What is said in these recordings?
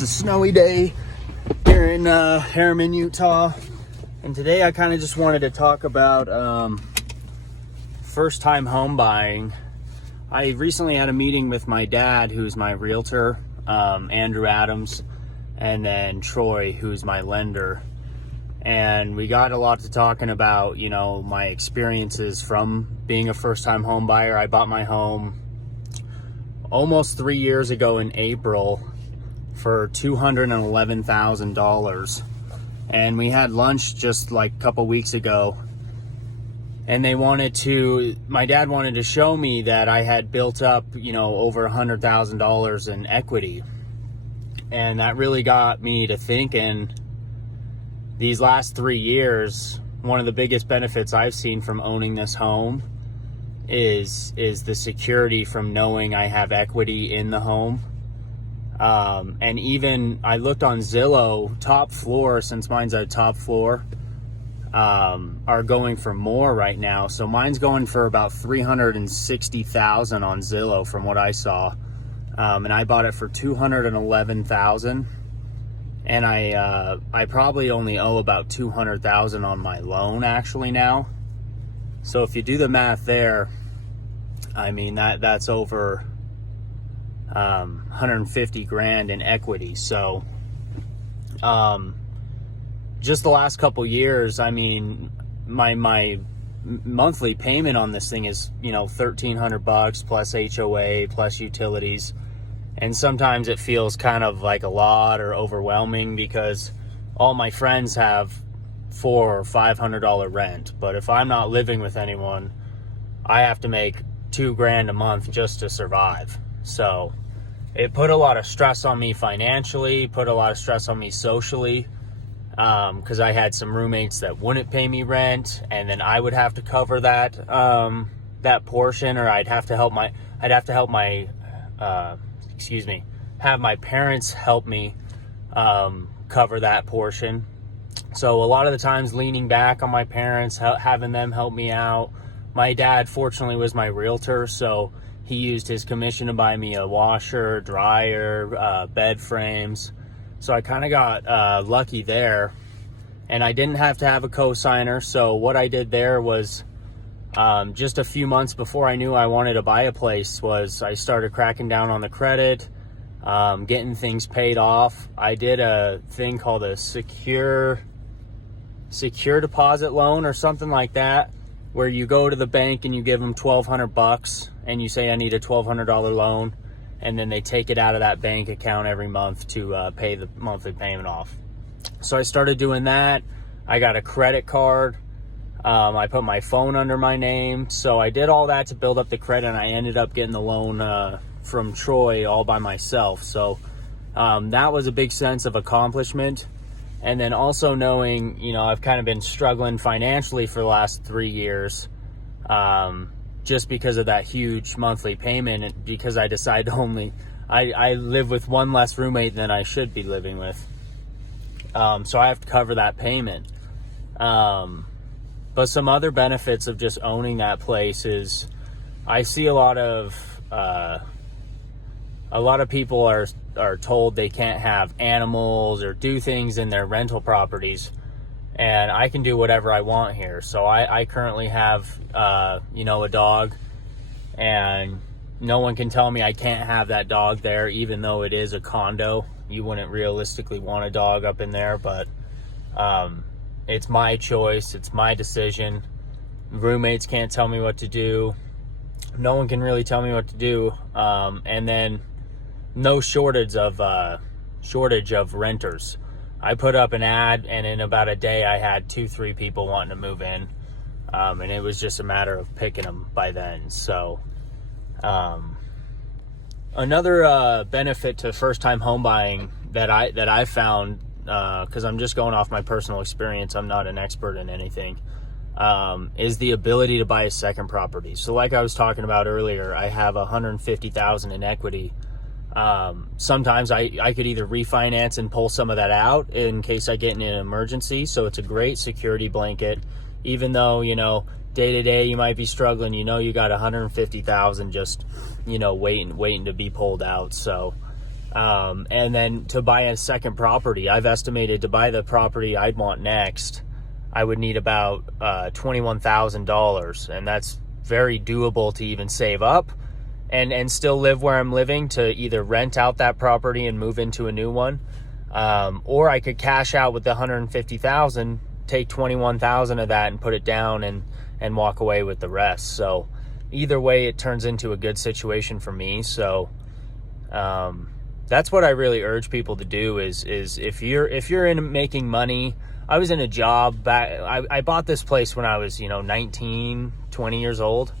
It's a snowy day here in Harriman, Utah. And today I kind of just wanted to talk about first time home buying. I recently had a meeting with my dad, who's my realtor, Andrew Adams, and then Troy, who's my lender. And we got a lot to talking about, you know, my experiences from being a first time home buyer. I bought my home almost 3 years ago in April for $211,000. And we had lunch just like a couple weeks ago. And my dad wanted to show me that I had built up, you know, over $100,000 in equity. And that really got me to thinking, these last 3 years, one of the biggest benefits I've seen from owning this home is the security from knowing I have equity in the home. And even I looked on Zillow, top floor, since mine's a top floor, are going for more right now. So mine's going for about $360,000 on Zillow from what I saw. And I bought it for $211,000. And I probably only owe about $200,000 on my loan actually now. So if you do the math there, I mean, that's over 150 grand in equity. So just the last couple years, I mean, my monthly payment on this thing is, you know, $1,300 plus HOA plus utilities. And sometimes it feels kind of like a lot or overwhelming because all my friends have $400 or $500 rent. But if I'm not living with anyone, I have to make $2,000 a month just to survive. So it put a lot of stress on me financially, put a lot of stress on me socially, because I had some roommates that wouldn't pay me rent, and then I would have to cover that portion, or have my parents help me cover that portion. So a lot of the times leaning back on my parents, having them help me out. My dad, fortunately, was my realtor, so he used his commission to buy me a washer, dryer, bed frames. So I kind of got lucky there, and I didn't have to have a co-signer. So what I did there was, just a few months before I knew I wanted to buy a place, was I started cracking down on the credit, getting things paid off. I did a thing called a secure deposit loan or something like that, where you go to the bank and you give them $1,200 and you say, I need a $1,200 loan. And then they take it out of that bank account every month to pay the monthly payment off. So I started doing that. I got a credit card. I put my phone under my name. So I did all that to build up the credit, and I ended up getting the loan from Troy all by myself. So that was a big sense of accomplishment. And then also knowing, you know, I've kind of been struggling financially for the last 3 years, just because of that huge monthly payment, and because I decided I live with one less roommate than I should be living with. So I have to cover that payment. But some other benefits of just owning that place is I see a lot of people are told they can't have animals or do things in their rental properties, and I can do whatever I want here. So I currently have you know, a dog, and no one can tell me I can't have that dog there, even though it is a condo. You wouldn't realistically want a dog up in there, but it's my choice, it's my decision. Roommates can't tell me what to do. No one can really tell me what to do. And then no shortage of renters. I put up an ad, and in about a day I had 2-3 people wanting to move in, and it was just a matter of picking them by then. So another benefit to first time home buying that I found, because I'm just going off my personal experience, I'm not an expert in anything, is the ability to buy a second property. So like I was talking about earlier, I have $150,000 in equity. Sometimes I could either refinance and pull some of that out in case I get in an emergency. So it's a great security blanket, even though, you know, day to day you might be struggling, you got 150,000 just, waiting to be pulled out. So And then to buy a second property, I've estimated to buy the property I'd want next, I would need about $21,000, and that's very doable to even save up and still live where I'm living, to either rent out that property and move into a new one, or I could cash out with the 150,000, take 21,000 of that and put it down and walk away with the rest. So either way, it turns into a good situation for me. So that's what I really urge people to do is if you're in making money. I was in a job back, I bought this place when I was 19, 20 years old,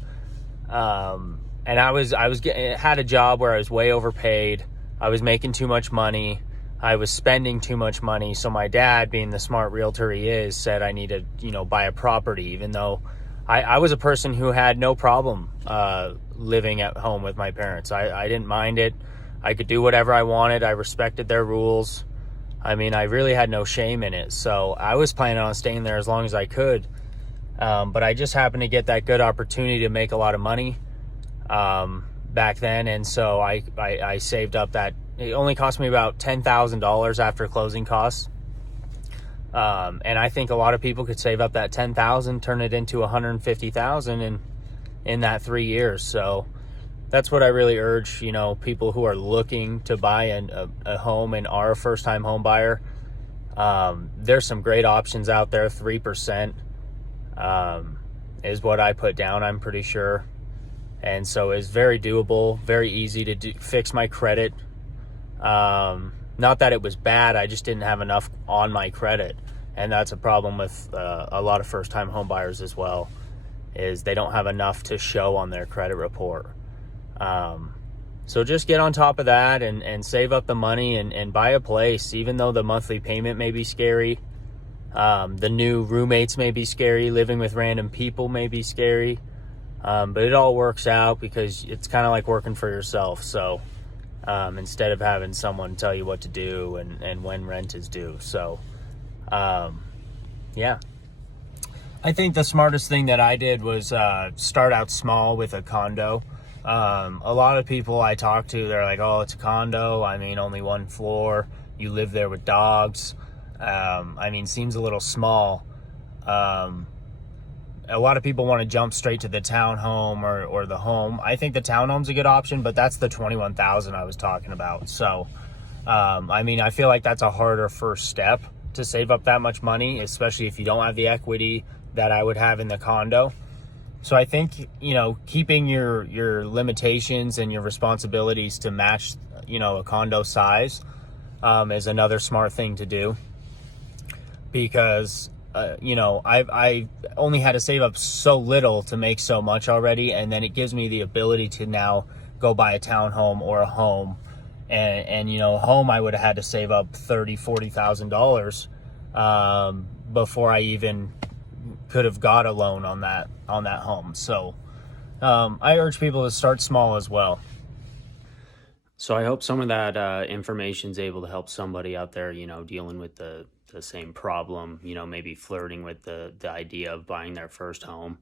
and had a job where I was way overpaid. I was making too much money. I was spending too much money. So my dad, being the smart realtor he is, said I need to buy a property, even though I was a person who had no problem living at home with my parents. I didn't mind it. I could do whatever I wanted. I respected their rules. I mean, I really had no shame in it. So I was planning on staying there as long as I could. But I just happened to get that good opportunity to make a lot of money back then. And so I saved up that. It only cost me about $10,000 after closing costs. And I think a lot of people could save up that $10,000, turn it into $150,000 in that 3 years. So that's what I really urge, people who are looking to buy a home and are a first-time home buyer. There's some great options out there. 3% is what I put down, I'm pretty sure. And so it's very doable, very easy to fix my credit. Not that it was bad, I just didn't have enough on my credit. And that's a problem with a lot of first-time home buyers as well, is they don't have enough to show on their credit report. So just get on top of that and save up the money and buy a place, even though the monthly payment may be scary. The new roommates may be scary. Living with random people may be scary. But it all works out because it's kind of like working for yourself. So, instead of having someone tell you what to do and when rent is due. So, yeah. I think the smartest thing that I did was, start out small with a condo. A lot of people I talk to, they're like, oh, it's a condo. I mean, only one floor. You live there with dogs. Seems a little small. A lot of people want to jump straight to the townhome or the home. I think the townhome's a good option, but that's the 21,000 I was talking about. So, I feel like that's a harder first step to save up that much money, especially if you don't have the equity that I would have in the condo. So I think, keeping your limitations and your responsibilities to match, a condo size, is another smart thing to do, because, I only had to save up so little to make so much already. And then it gives me the ability to now go buy a townhome or a home. And home, I would have had to save up $30,000-$40,000, before I even could have got a loan on that home. So I urge people to start small as well. So I hope some of that information is able to help somebody out there, dealing with the same problem, maybe flirting with the idea of buying their first home.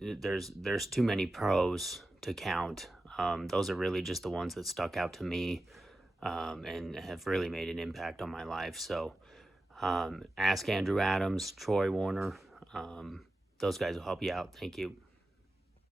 There's too many pros to count. Those are really just the ones that stuck out to me, and have really made an impact on my life. So ask Andrew Adams, Troy Warner. Those guys will help you out. Thank you.